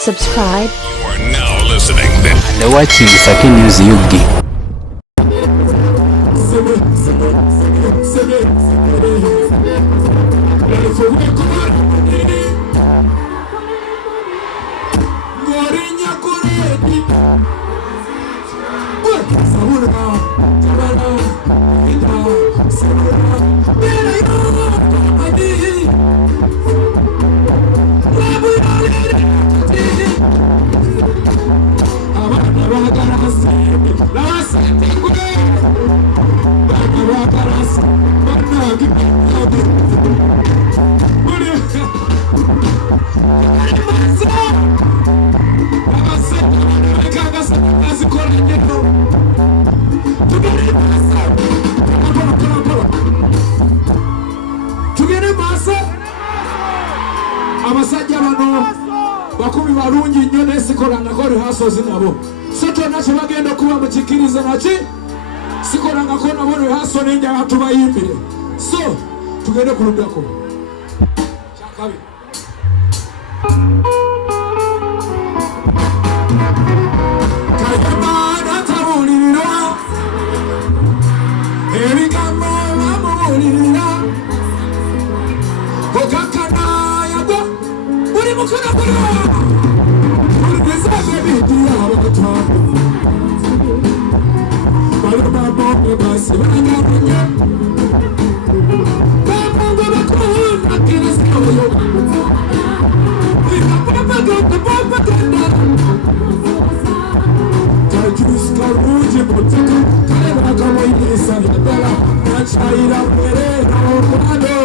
Subscribe. You are now listening to and watching Saki News UG. Abasajja bano bakumi balungi nnyo nesikolangako rehearsals nabo so kyonna kye bagenda okuba mukikiriza naki sikolangako nabo rehearsal nenjala tubayimbire so tugende kuluddako kyakabi kayamana tabulirira ebigambo bamubulirira okakana yagwa buli mukana buli baby dia abata baloma boke basi banaganya babango bakuna kirisoyo propaganda tajus karuje mutaka kale bakamo isa yadala nachaira perero kwano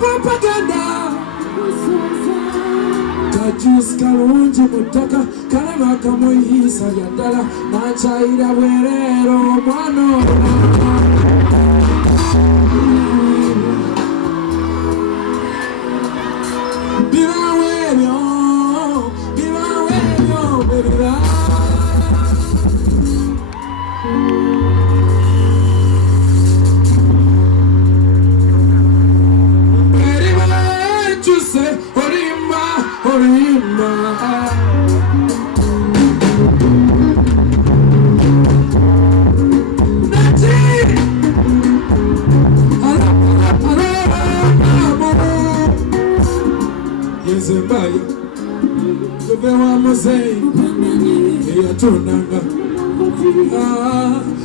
propaganda kajus kalunji mutaka kale bakamo isa yadala nachaira bwerero mwana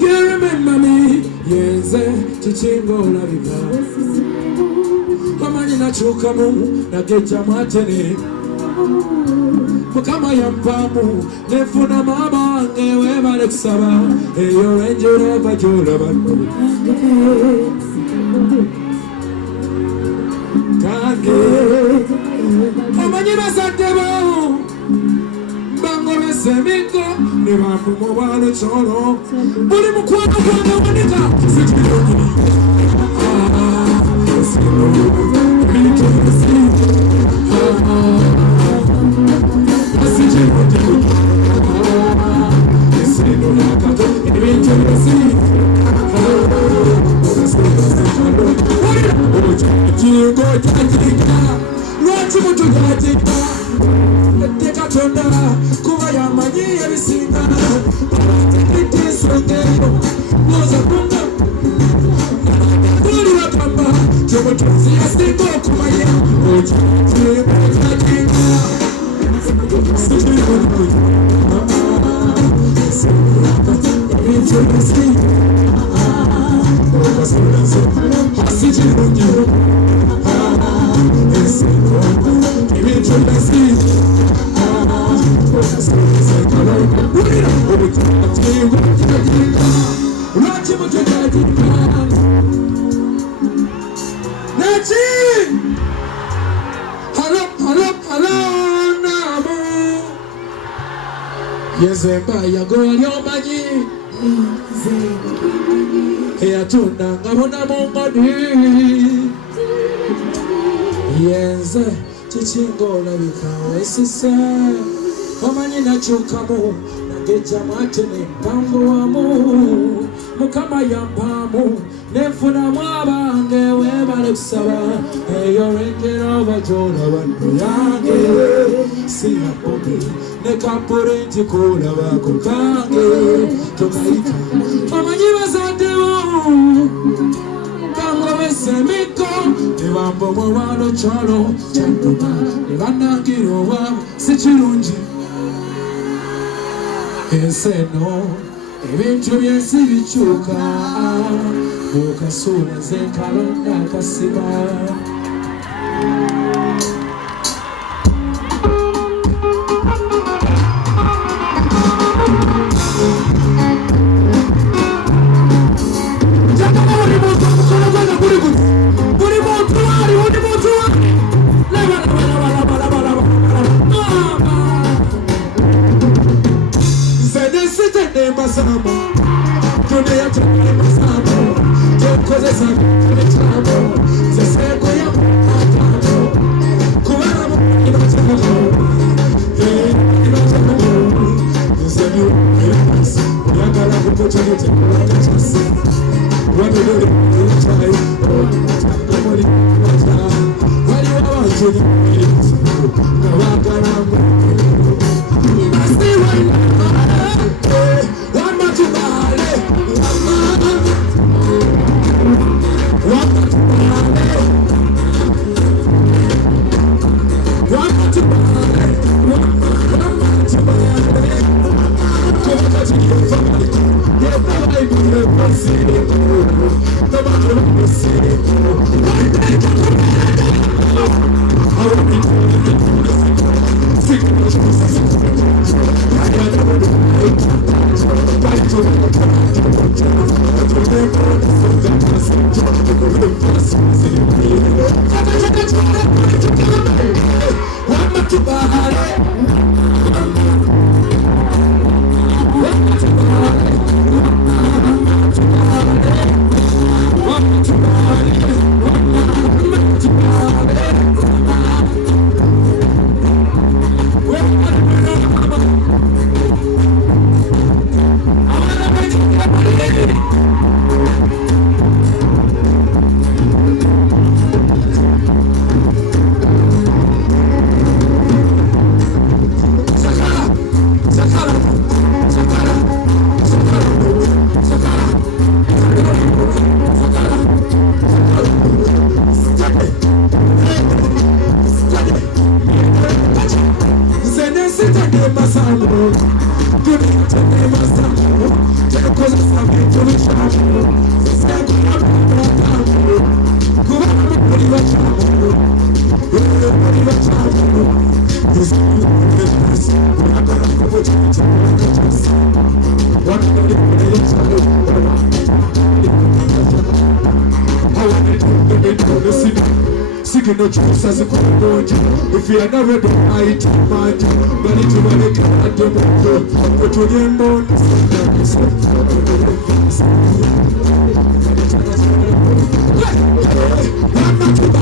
you remember me, yes, chichingo la viva. Kama nina chukamu, na geja matene. Kama yampamu, nefuna mama, ngewe malexaba. Eyo enjure bajura banu. Kage, kama nina satebo. Bango semingo, ne mafumo wale choro. Buli mkwano kwa wanika, sikiro. lwaki mutugatika Katonda kuba yamanyi ebisinga itiisongeyo loza kunga buli bagamba kyomutuzi yasinga okumanya okimutatinga sikirungi lwaki mutugatika naki halo yezemba yagoli omanyi eyatunda ngabona mu ngoni yenze kikinga olabika wesise omanyi nakyukamu nagejjamu ate nempango wamu mukama yampamu nenfunamu abange webale kusaba eyo lwengera abajolaba nnuyange siyabobi ne kapulenti kulabako kange tokayita omanyi bazaddewo semiko nebamba omwalo kyalo kyanduma nebanangira obwamu sikirungi ensi eno ebintu byensi bikyuka okasuula zenkalonda akasiba No choice as a coach. If you are not ready, I take my time. But it's one of the but to the moon, I'm not